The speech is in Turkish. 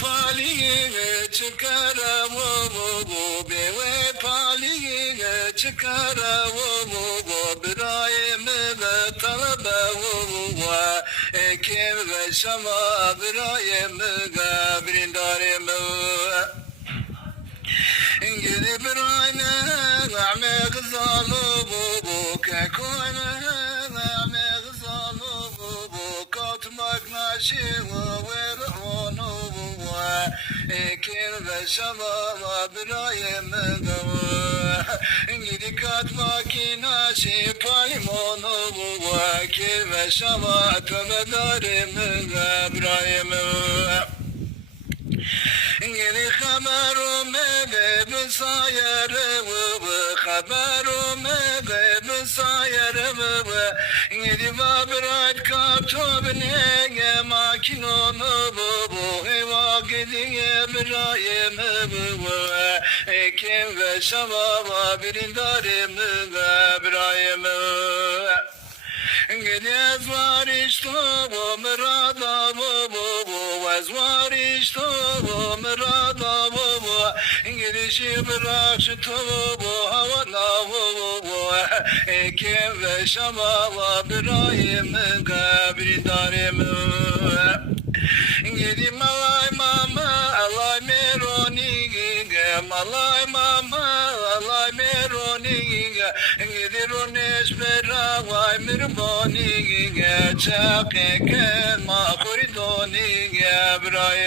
pali çıkara wo bewe pali çıkara wo birayim ve talaba wo ekim ve şama birayim ve birindarim İngili birayne na'me gzalu bu kakone na'me gzalu bu katmak naşi ve ruhunu ekim ve şama birayim İngili katmak naşi palimonu ekim ve şama tamedarim birayim İngili haberum بسايره خبرهم بسايره إني بابرات كاتوبني ماكينون واقدي برايم كم وشباب برندارم برايم Gidez var işte bu mırada bu vaz var işte bu mırada bu gidişi bırak şu bu havana bu ekim ve şamala birayim kabrindarim gidim alay mama alay meroni alay mama alay meroni gidiron espera vay mirboni çakeke ma koridoni ibrahim